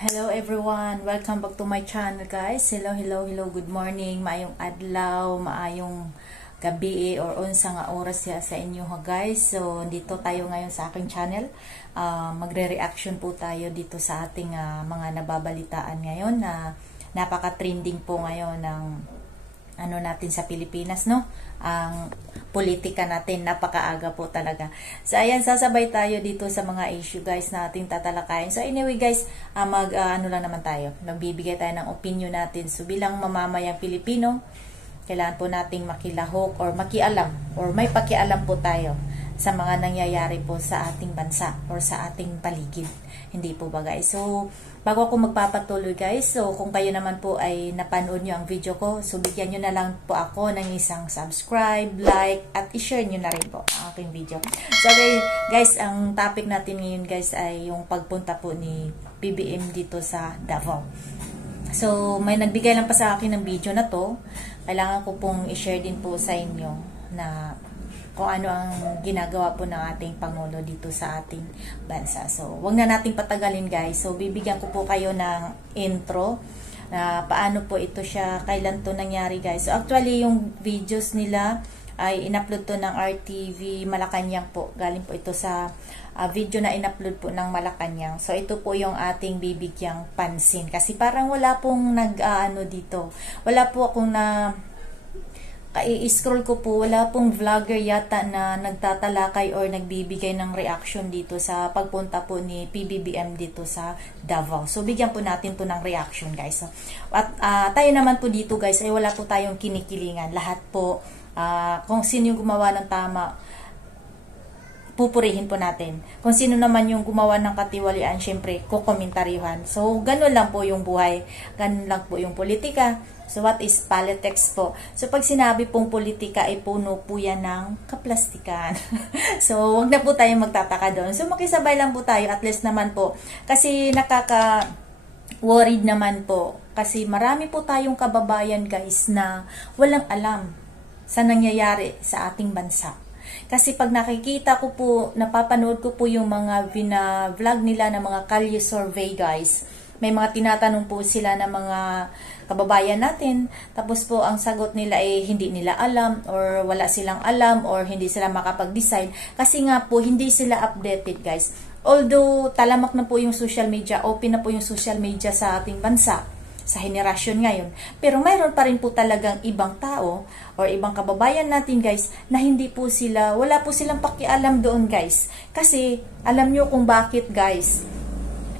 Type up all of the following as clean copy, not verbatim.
Hello everyone, welcome back to my channel guys. Hello, good morning, maayong adlaw, maayong gabi or unsa nga oras ya sa inyo ha guys. So dito tayo ngayon sa aking channel. Magre-reaction po tayo dito sa ating mga nababalitaan ngayon na napaka-trending po ngayon ng ano natin sa Pilipinas, no? Ang politika natin, napakaaga po talaga. So ayan, sasabay tayo dito sa mga issue guys na ating tatalakayin. So anyway guys, ano lang naman tayo, magbibigay tayo ng opinion natin. So bilang mamamayang Pilipino, kailangan po nating makilahok or makialam or may pakialam po tayo sa mga nangyayari po sa ating bansa or sa ating paligid. Hindi po ba guys? So bago ako magpapatuloy guys, so kung kayo naman po ay napanood nyo ang video ko, so bigyan nyo na lang po ako ng isang subscribe, like, at i-share nyo na rin po ang aking video. So okay, guys, ang topic natin ngayon guys ay yung pagpunta po ni BBM dito sa Davao. So may nagbigay lang pa sa akin ng video na to. Kailangan ko pong i-share din po sa inyo na kung ano ang ginagawa po ng ating Pangulo dito sa ating bansa. So, wag na nating patagalin guys. So, bibigyan ko po kayo ng intro na paano po ito siya, kailan to nangyari guys. So, actually, yung videos nila ay in-upload to ng RTV Malacanang po. Galing po ito sa video na in-upload po ng Malacanang. So, ito po yung ating bibigyang pansin. Kasi parang wala pong nag-ano dito. Wala po akong i-scroll ko po, wala pong vlogger yata na nagtatalakay or nagbibigay ng reaction dito sa pagpunta po ni PBBM dito sa Davao. So, bigyan po natin to ng reaction guys. So, at tayo naman po dito guys, ay wala po tayong kinikilingan. Lahat po, kung sino yung gumawa ng tama, pupurihin po natin. Kung sino naman yung gumawa ng katiwalian, syempre, kukomentaryuhan. So, ganun lang po yung buhay. Ganun lang po yung politika. So, what is politics po? So, pag sinabi pong politika, ay puno po yan ng kaplastikan. So, wag na po tayo magtataka doon. So, makisabay lang po tayo, at least naman po. Kasi nakaka-worried naman po. Kasi marami po tayong kababayan, guys, na walang alam sa nangyayari sa ating bansa. Kasi pag nakikita ko po, napapanood ko po yung mga vlog nila ng mga kalye survey, guys. May mga tinatanong po sila ng mga kababayan natin. Tapos po, ang sagot nila ay hindi nila alam or wala silang alam or hindi sila makapag-decide. Kasi nga po, hindi sila updated, guys. Although, talamak na po yung social media, open na po yung social media sa ating bansa, sa henerasyon ngayon. Pero mayroon pa rin po talagang ibang tao or ibang kababayan natin guys na hindi po sila, wala po silang pakialam doon guys. Kasi alam nyo kung bakit guys.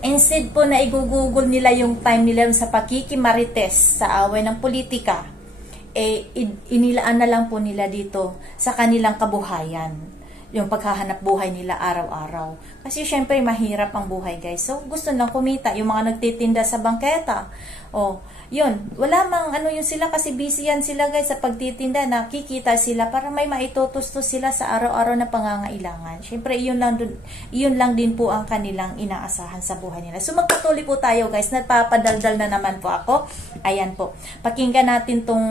Instead po na i-google nila yung time nila sa pakikimarites sa away ng politika, inilaan na lang po nila dito sa kanilang kabuhayan. Yung paghahanap buhay nila araw-araw. Kasi syempre mahirap ang buhay guys. So gusto lang kumita. Yung mga nagtitinda sa bangketa. O, yun. Wala mang ano yun sila kasi busy yan sila guys sa pagtitinda. Nakikita sila para may maitutustos sila sa araw-araw na pangangailangan. Syempre yun lang din po ang kanilang inaasahan sa buhay nila. So magpatuloy po tayo guys. Nagpapadaldal na naman po ako. Ayan po. Pakinggan natin tong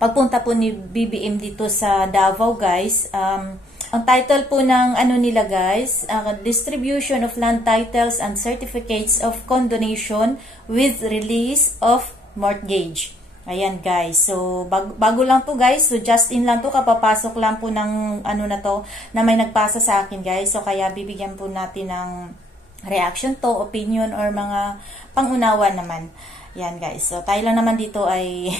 pagpunta po ni BBM dito sa Davao guys. Ang title po ng ano nila guys, Distribution of Land Titles and Certificates of Condonation with Release of Mortgage. Ayan guys. So bago lang to guys. So just in lang to, kapapasok lang po ng ano na to na may nagpasa sa akin guys. So kaya bibigyan po natin ng reaction to, opinion or mga pangunawa naman. Yan guys. So tayo lang naman dito ay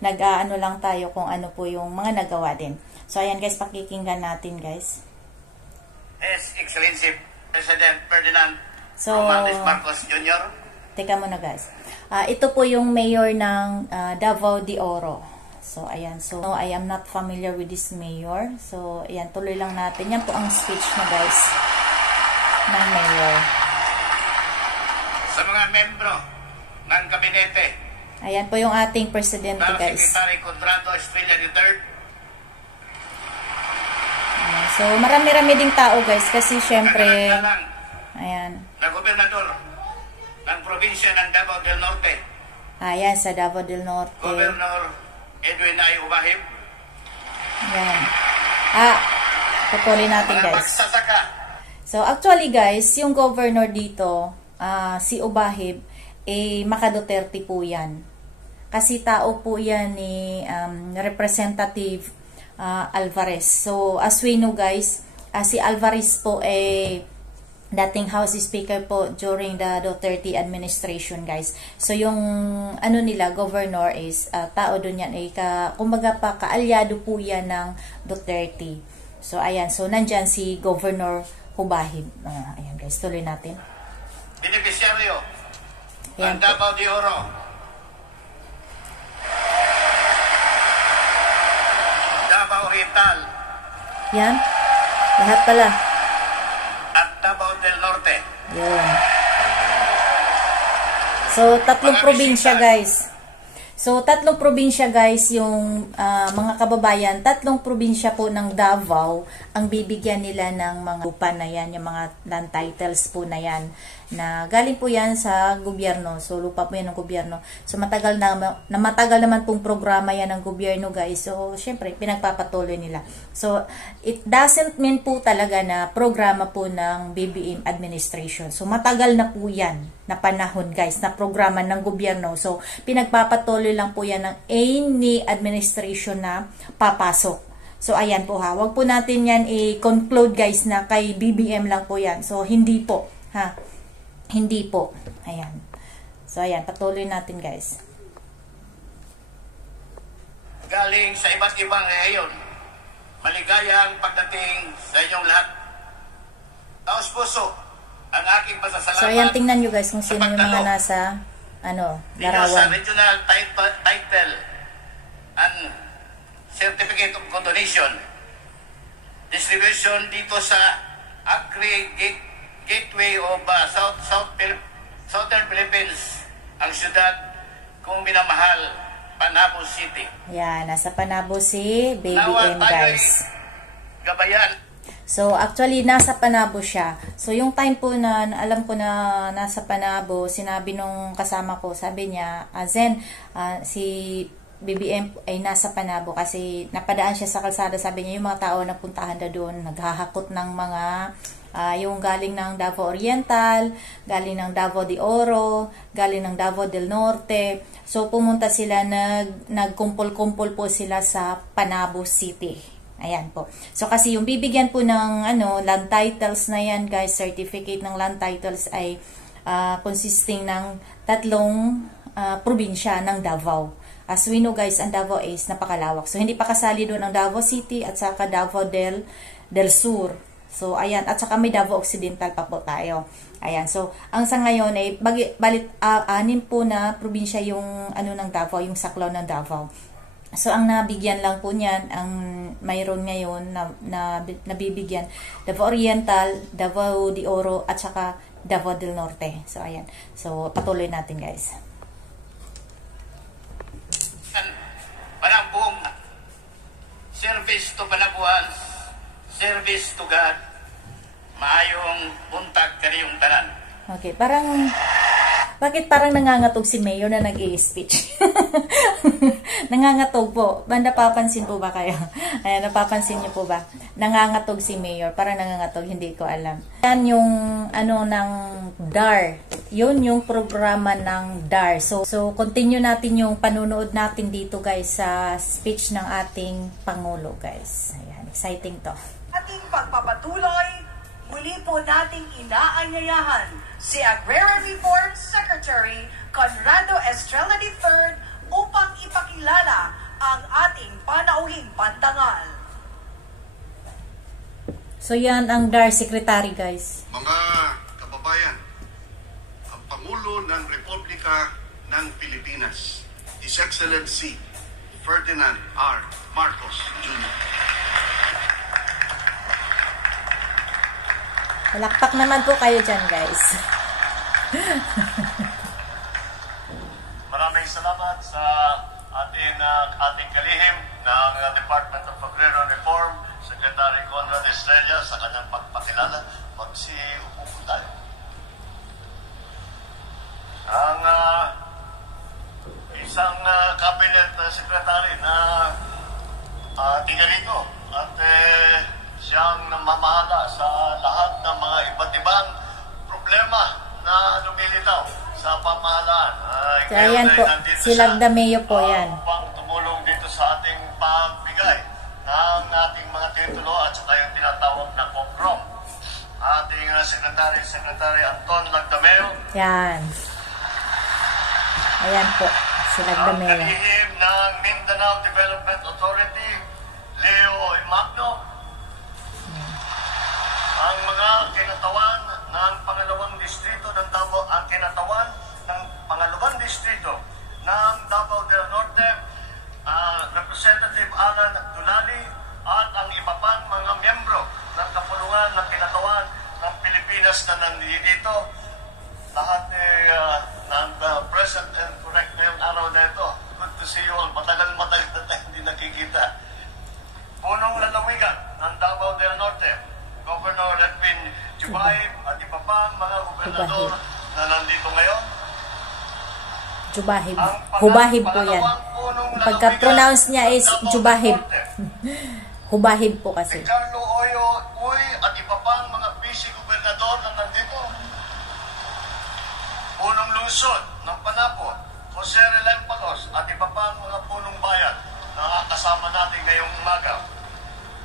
nag-ano lang tayo kung ano po yung mga nagawa din. So ayan guys, pakikinggan natin guys. His Excellency President Ferdinand Romualdez Marcos Jr. Teka muna guys. Ito po yung mayor ng Davao de Oro. So ayan. So I am not familiar with this mayor. So ayan, tuloy lang natin. Yan po ang speech na guys ng mayor. Sa mga membro ng kabinete. Ayan po yung ating presidente guys. Secretary Contrato Estrella III. So marami-rami ding tao guys kasi syempre ayan. Na gobernador ng probinsya ng Davao del Norte. Ayan sa Davao del Norte. Governor Edwin I. Ubahib. Ayan. Patuloy natin guys. Magsasaka. So actually guys, yung governor dito si Ubahib, maka-Duterte po yan. Kasi tao po yan ni Representative Alvarez. So, as we know guys, si Alvarez po dating House Speaker po during the Duterte administration guys. So yung nila, governor is tao doon yan kumbaga pa kaalyado po yan ng Duterte. So ayan, so nandyan si Governor Ubahib. Ayan guys, tuloy natin. Beneficiaryo Ayan ang Davao de Oro. Davao Oriental yan, lahat pala. at Davao del Norte. Yun. So, tatlong probinsya guys. So, tatlong probinsya guys, yung mga kababayan, tatlong probinsya po ng Davao ang bibigyan nila ng mga lupa na yan, yung mga land titles po na yan, na galing po yan sa gobyerno. So, lupa po yan ng gobyerno. So, matagal naman pong programa yan ng gobyerno guys. So, syempre, pinagpapatuloy nila. So, it doesn't mean po talaga na programa po ng BBM administration. So, matagal na po yan na panahon guys, na programa ng gobyerno. So, pinagpapatuloy lang po yan ng any administration na papasok. So, ayan po ha. Huwag po natin yan i-conclude guys na kay BBM lang po yan. So, hindi po. Ha? Hindi po. Ayan. So, ayan. Patuloy natin guys. Galing sa iba't ibang rehiyon, maligayang pagdating sa inyong lahat. Taos puso ang aking pasasalamat. So, ayan. Tingnan nyo guys kung sino yung mga nasa dito sa larawan. regional title and certificate of donation distribution dito sa Agri Gateway of Southern Philippines, ang syudad kung minamahal, Panabo City. Yan, nasa Panabo si BBM guys. Gabayan. So, actually, nasa Panabo siya. So, yung time po na alam ko na nasa Panabo, sinabi nung kasama ko, sabi niya, Zen, si BBM ay nasa Panabo kasi napadaan siya sa kalsada. Sabi niya, yung mga tao napuntahan na doon, naghahakot ng mga, yung galing ng Davao Oriental, galing ng Davao de Oro, galing ng Davao del Norte. So, pumunta sila, nagkumpol-kumpol po sila sa Panabo City. Ayan po. So, kasi yung bibigyan po ng land titles na yan, guys, certificate ng land titles ay consisting ng tatlong probinsya ng Davao. As we know, guys, ang Davao is napakalawak. So, hindi pa kasali doon ang Davao City at saka Davao del Sur. So, ayan. At saka may Davao Occidental pa po tayo. Ayan. So, ang sa ngayon ay anim po na probinsya yung ng Davao, yung saklaw ng Davao. So, ang nabigyan lang po niyan, ang mayroon ngayon na nabibigyan, Davao Oriental, Davao de Oro, at saka Davao del Norte. So, ayan. So, patuloy natin, guys. Walang buong service to Palabuan, service to God, maayong buntag kaniyong tanan. Okay, bakit parang nangangatog si Mayor na nag-i-speech? Nangangatog po. Napapansin po ba kayo? Ayan, napapansin niyo po ba? Nangangatog si Mayor. Parang nangangatog, hindi ko alam. Yan yung ng DAR. Yun yung programa ng DAR. So continue natin yung panunood natin dito guys sa speech ng ating Pangulo guys. Ayan, exciting to. Ating pagpapatuloy, muli po nating inaanyayahan si Agrarian Reform Secretary Conrado Estrella III upang ipakilala ang ating panauhing pantangal. So yan ang DAR Secretary guys. Mga kababayan, ang Pangulo ng Republika ng Pilipinas, His Excellency Ferdinand R. Marcos Jr. Malakpak naman po kayo dyan, guys. Maraming salamat sa ating kalihim ng Department of Agrarian Reform, Secretary Conrado Estrella, sa kanyang pagpakilala. Magsiupo po tayo. Ang isang cabinet secretary na tingalito at siyang namamahala sa lahat ng mga iba't ibang problema na So, ayan po, si Lagdameo po yan. Upang tumulong dito sa ating pagbigay ng ating mga titulo at saka yung tinatawag na COCROM. Ating Secretary Anton Lagdameo. Yan. Ayan po, si Ang Lagdameo. kalihim ng Mindanao Development Authority, Leo Magno. Ang mga kinatawan ng pangalawang distrito ng Davao, ang kinatawan ng pangalawang distrito ng Davao del Norte, Representative Alan Dulali, at ang iba pang mga miyembro ng kapulungan ng kinatawan ng Pilipinas na nandito. Lahat present and correct ngayong araw na ito. Good to see you all. Matagal na tayo hindi nakikita. Punong lalawigan ng Davao del Norte, Governor Edwin Jubaib at iba pang mga gobernador na nandito ngayon. Jubahib. Ang Hubahib po yan. pangalawang punong Ang pagka-pronounce niya is ng Davao del Jubahib. Norte, Hubahib po si kasi. Carlo Oyo Uy at iba pang mga vice gobernador na nandito. Punong lungsod ng Panapon, Jose Relampalos at iba pang mga punong bayan na kasama natin ngayong umaga.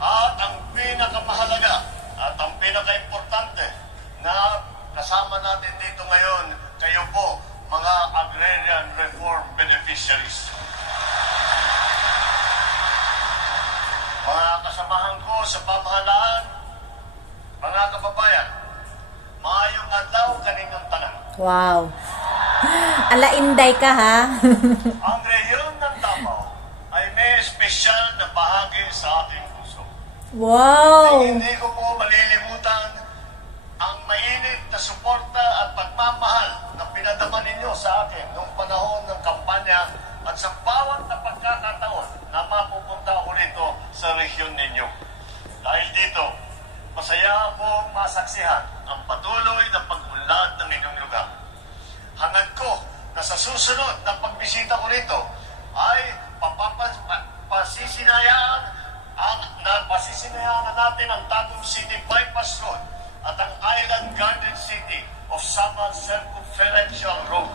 At ang pinakamahalaga at ang pinaka-importante na kasama natin dito ngayon, kayo po, mga agrarian reform beneficiaries. Mga kasamahan ko sa pamahalaan, mga kababayan, maayong adlaw kaninyong tanan. Wow. Alainday ka ha. Ang rehiyon ng Davao ay may espesyal na bahagi sa aking puso. Wow. Hindi ko po malilimutan ang mainit na suporta at pagmamahal na pinadama ninyo sa akin noong panahon ng kampanya at sa bawat na pagkakataon na mapupunta ako rito sa rehiyon ninyo. Dahil dito, masaya akong masaksihan ang patuloy na pag-unlad ng inyong lugar. Hangad ko na sa susunod na pagbisita ko rito ay pasisinayan natin ang Tagum City Bypass Road at ang Island Garden City of Samal Circumferential Road.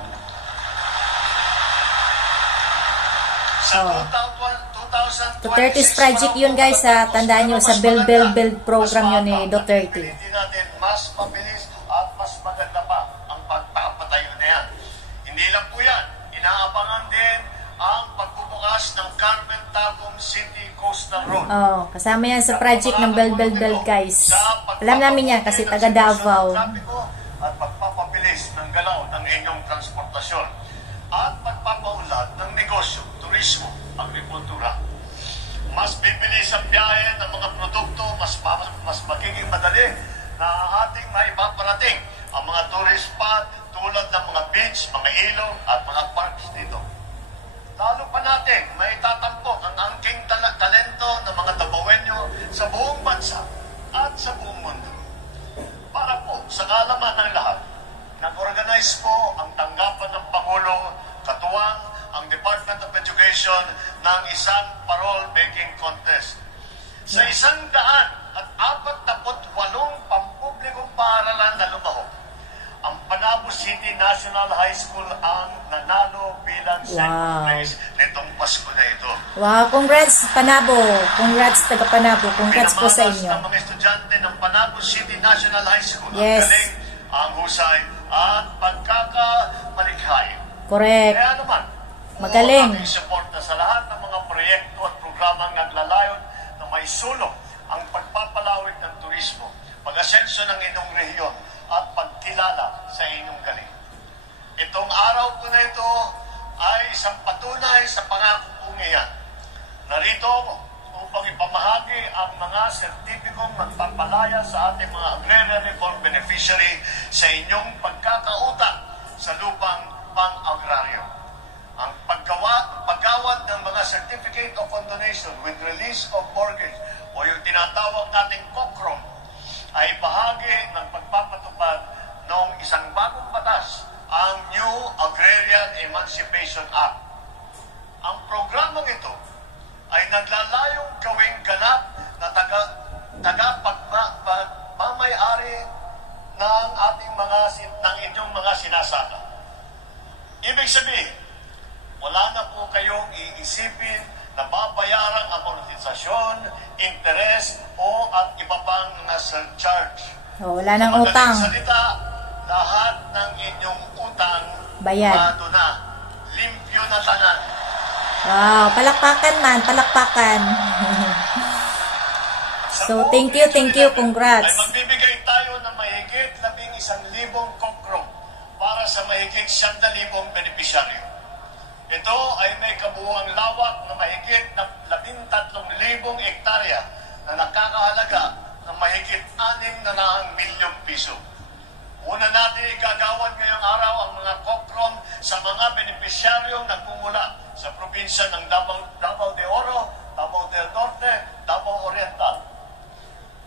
Sa 2026 Duterte's project yun guys ha. Tandaan nyo sa Build program yun ni Duterte. Pilitin natin mas mabilis at mas maganda pa ang pagpapatayo na yan. Hindi lang po yan. Inaabangan din ang pagbubukas ng Carmen Tagum City Coastal Road. Oh, kasama yan sa project ng Build guys. Alam namin yan kasi taga Davao. At pagpapabilis ng galaw ng inyong transportasyon at pagpapaunlad ng negosyo, turismo, agrikultura. Mas bibilis ang biyahe ng mga produkto, mas magiging madali na ating maipaparating ang mga tourist spot tulad ng mga beach, mga ilog at mga parks dito. Lalo pa natin may tatampok ang angking talento ng mga Dabawenyo sa buong bansa at sa buong mundo. Para po sa kaalaman ng lahat, nag-organize po ang tanggapan ng Pangulo, katuwang ang Department of Education ng isang parole making contest. Sa 148 pampublikong paaralan na lumahok, ang Panabo City National High School ang nanalo bilang second place nitong Pasko na ito. Wow, congrats Panabo. Congrats taga Panabo. Congrats po sa inyo. Pinamalas ng mga estudyante ng Panabo City National High School. Yes. Ang galing, ang husay, at pagkakamalikhain. Correct. Kaya naman, Magaling. aking suporta sa lahat ng mga proyekto at programang naglalayon na may sulong ang pagpapalawig ng turismo, pag-asenso ng inyong rehiyon, at pagkilala sa inyong galing. Itong araw po na ito ay isang patunay sa pangako kong iyan. Narito ako upang ipamahagi ang mga sertipikong magpapalaya sa ating mga agrarian reform beneficiary sa inyong pagkakautang sa lupang pang-agraryo. Ang paggawad ng mga Certificate of Condonation with Release of Mortgage o yung tinatawag nating COCROM ay bahagi ng pagpapatupad ng isang bagong batas, ang New Agrarian Emancipation Act. Ang programang ito ay naglalayong gawing ganap na tagapagmamayari ng inyong mga sinasaka. Ibig Ibig sabihin, wala na po kayong iisipin na babayarang amortisasyon, interest, o at iba pang mga surcharge. So, wala nang utang. Sa madaling salita, lahat ng inyong utang, Bayad. bato na, limpyo na tanan. Wow, palakpakan man, palakpakan. So, thank you, Ay congrats. magbibigay tayo ng mahigit 11,000 kokrom para sa mahigit 100,000 benepisyaryo. Ito ay may kabuuang lawak na mahigit na 13,000 hektarya na nakakahalaga ng mahigit 6 milyong piso. Una natin igagawad ngayong araw ang mga kokrom sa mga benepisyaryong nagmumula sa probinsya ng Davao de Oro, Davao del Norte, Davao Oriental.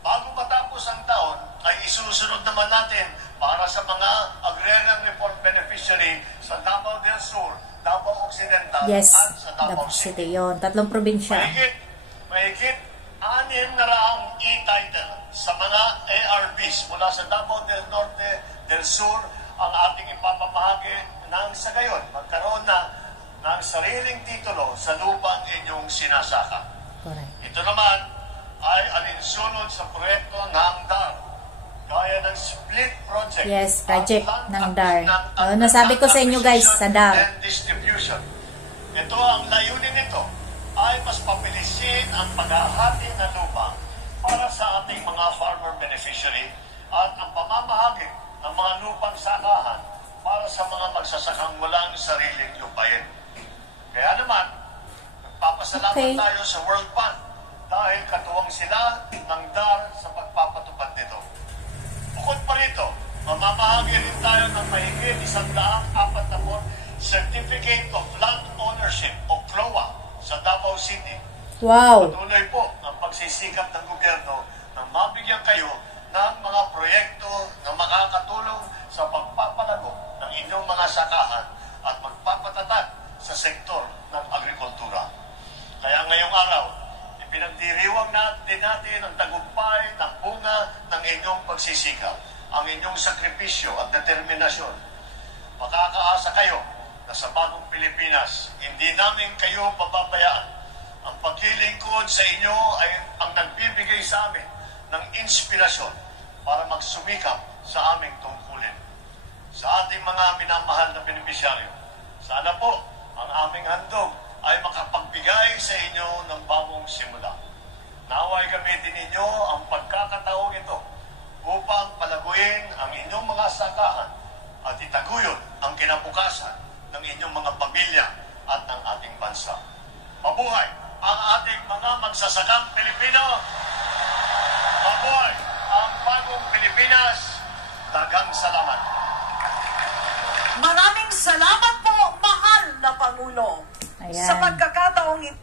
Bago matapos ang taon, ay isusunod naman natin para sa mga Agrarian Reform Beneficiary sa Davao del Sur, Davao Occidental, Yes, at sa Davao Davao City. City yun. 3 probinsya. Mahigit 600 e-title sa mga ARBs mula sa Davao del Norte, del Sur ang ating ipapamahagi nang sa gayon magkaroon na ng sariling titulo sa lupang inyong sinasaka. Correct. Ito naman ay alinsunod sa proyekto ng DAR, gaya ng split project. Yes, project at ng land DAR. ng Nasabi ko sa inyo guys, sa DAR. and distribution. Ito ang layunin nito ay mas pabilisin ang paghahati ng lupa para sa ating mga farmer beneficiary at ang pamamahagi ng mga lupang sakahan para sa mga magsasakang walang sariling lupain. Kaya naman, nagpapasalamat tayo sa World Bank dahil katuwang sila ng DAR sa pagpapatupad nito. Bukod pa rito, mamamahagi rin tayo ng mahigit 140 Certificate of Land Ownership o CLOA sa Davao City. Wow. Patuloy po ang pagsisikap ng gobyerno na mabigyan kayo ng mga proyekto na makakatulong sa pagpapalago ng inyong mga sakahan at magpapatatag sa sektor ng agrikultura. Kaya ngayong araw, ipinagdiriwang natin ang tagumpay ng bunga ng inyong pagsisikap, ang inyong sakripisyo at determinasyon. Makakaasa kayo na sa bagong Pilipinas, hindi namin kayo pababayaan. Ang paglilingkod sa inyo ay ang nagbibigay sa amin ng inspirasyon para magsumikap sa aming tungkulin. Sa ating mga minamahal na benepisyaryo, sana po ang aming handog ay makapagbigay sa inyo ng bagong simula. Naway gamitin ninyo ang pagkakataong ito upang palaguin ang inyong mga sakahan at itaguyod ang kinabukasan ng inyong mga pamilya at ng ating bansa. Mabuhay ang ating mga magsasakang Pilipino! Mabuhay ang bagong Pilipinas! Daghang salamat! Maraming salamat po, mahal na Pangulo. Ayan. Sa pagkakataong ito.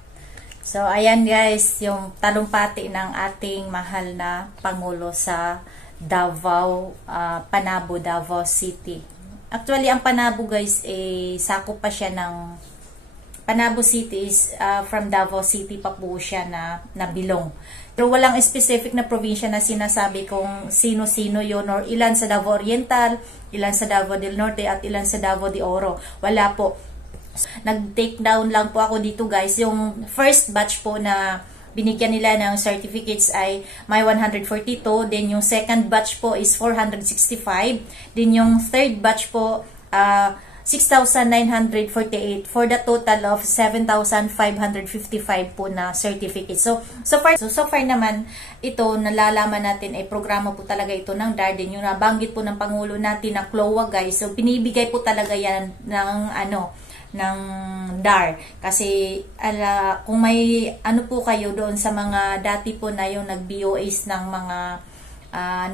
So, ayan guys, yung talumpati ng ating mahal na Pangulo sa Davao, Panabo, Davao City. Actually, ang Panabo guys, sakop pa siya ng Panabo City is from Davao City pa po siya na bilong. Pero walang specific na probinsya na sinasabi kung sino-sino yun or ilan sa Davao Oriental, ilan sa Davao del Norte at ilan sa Davao de Oro. Wala po. Nag-take down lang po ako dito guys. Yung first batch po na binigyan nila ng certificates ay may 142. Then yung second batch po is 465. Then yung third batch po 6,948 for the total of 7,555 po na certificate. So far naman ito nalalaman natin ay programa po talaga ito ng DAR. Din yung nabanggit po ng Pangulo natin na CLOA guys. So pinibigay po talaga yan ng DAR. Kasi kung may po kayo doon sa mga dati po na yung nag-BOAs ng mga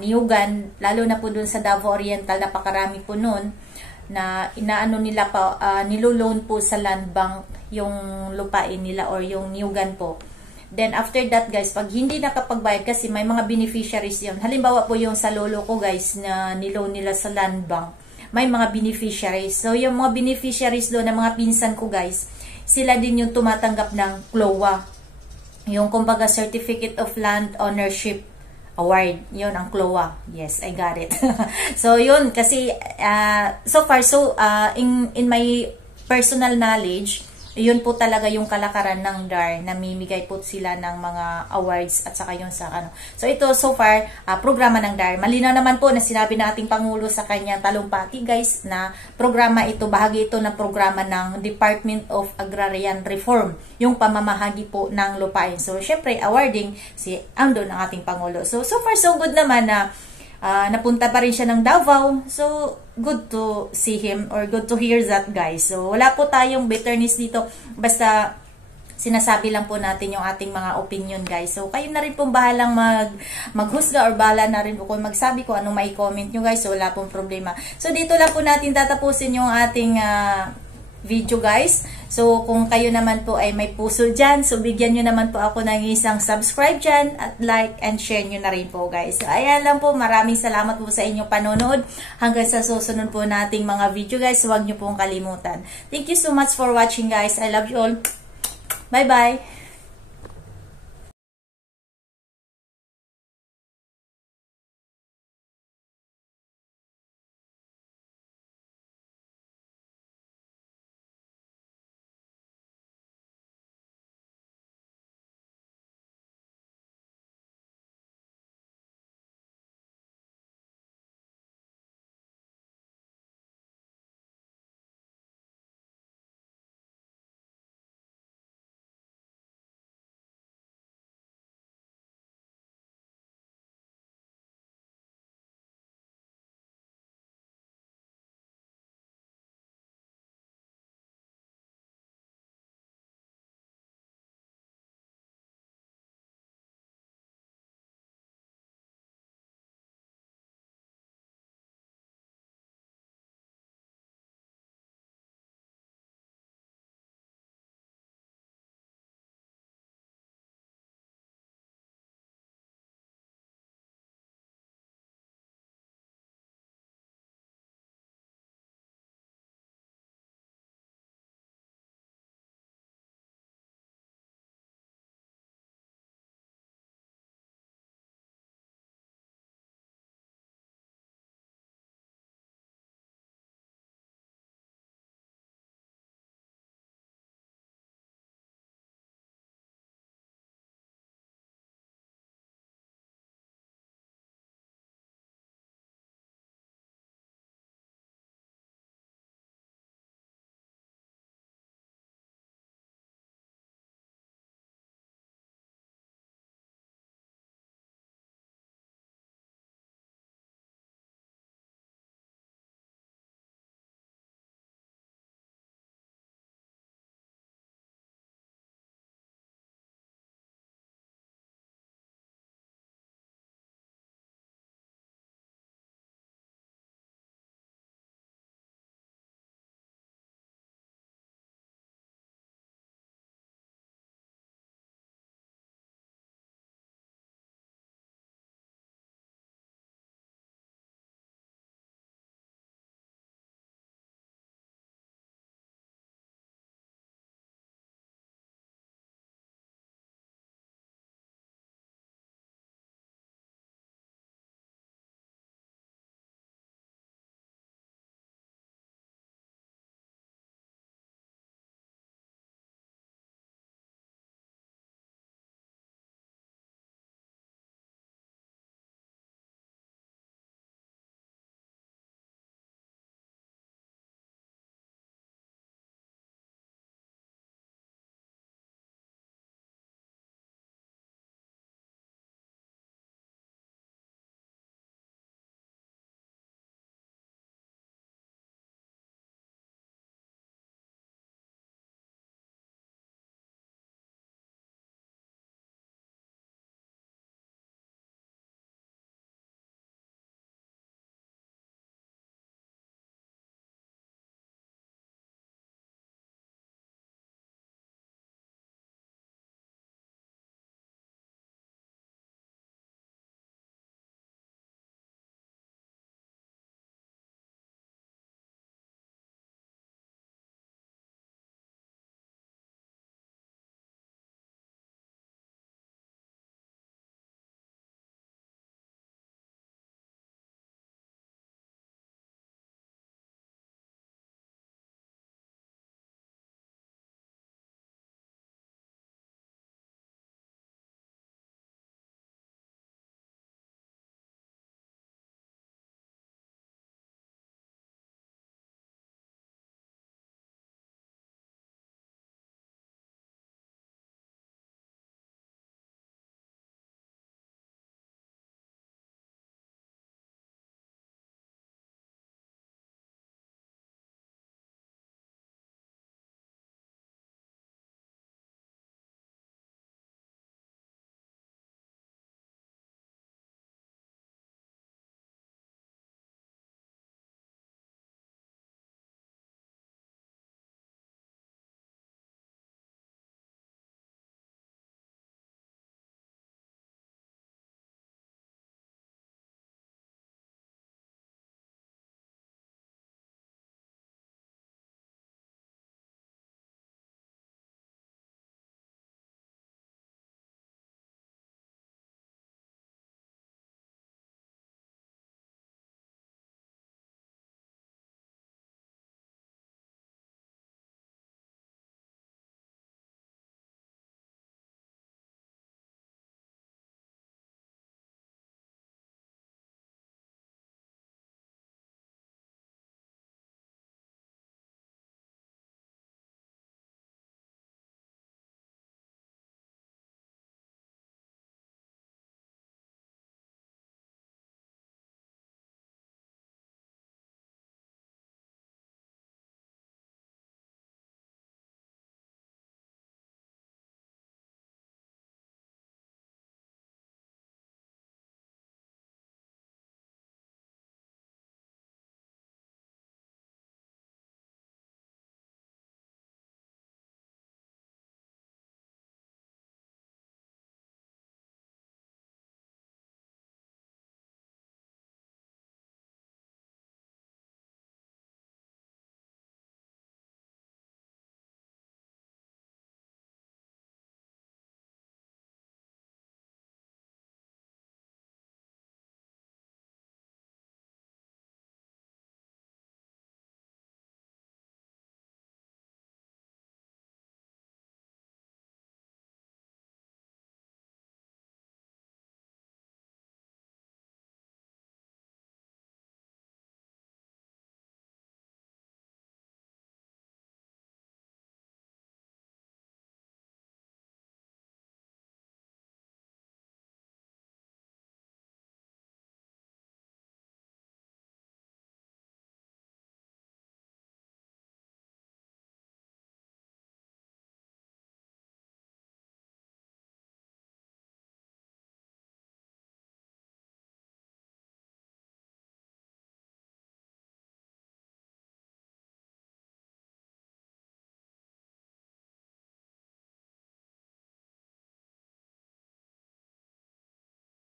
niyugan, lalo na po doon sa Davao Oriental, napakarami po noon na nila pa, niloloan po sa land bank yung lupain nila or yung niyugan po. Then after that guys, pag hindi nakapagbayad kasi may mga beneficiaries yun. Halimbawa po yung sa lolo ko guys na niloan nila sa land bank, may mga beneficiaries. So yung mga beneficiaries doon na mga pinsan ko guys, sila din yung tumatanggap ng CLOA. Yung kumbaga Certificate of Land Ownership Award, yun ang CLOA. Yes, I got it. So yun kasi so far in my personal knowledge, yun po talaga yung kalakaran ng DAR. Namimigay po sila ng mga awards at saka yung sa ano. So ito so far, programa ng DAR. Malinaw naman po na sinabi ng ating Pangulo sa kanyang talumpati guys na programa ito, bahagi ito ng programa ng Department of Agrarian Reform, yung pamamahagi po ng lupain. So syempre awarding si Ando ng ating Pangulo. So far so good naman na napunta pa rin siya ng Davao. So, good to see him or good to hear that, guys. So, wala po tayong bitterness dito. Basta, sinasabi lang po natin yung ating mga opinion, guys. So, kayo na rin pong bahalang maghusga or bahala na rin po kung magsabi ko anong may comment nyo, guys. So, wala pong problema. So, dito lang po natin tatapusin yung ating video, guys. So, kung kayo naman po ay may puso dyan, so bigyan nyo naman po ako ng isang subscribe dyan at like and share nyo na rin po, guys. So, ayan lang po. Maraming salamat po sa inyong panonood. Hanggang sa susunod po nating mga video, guys. Huwag nyo pong kalimutan. Thank you so much for watching, guys. I love you all. Bye-bye.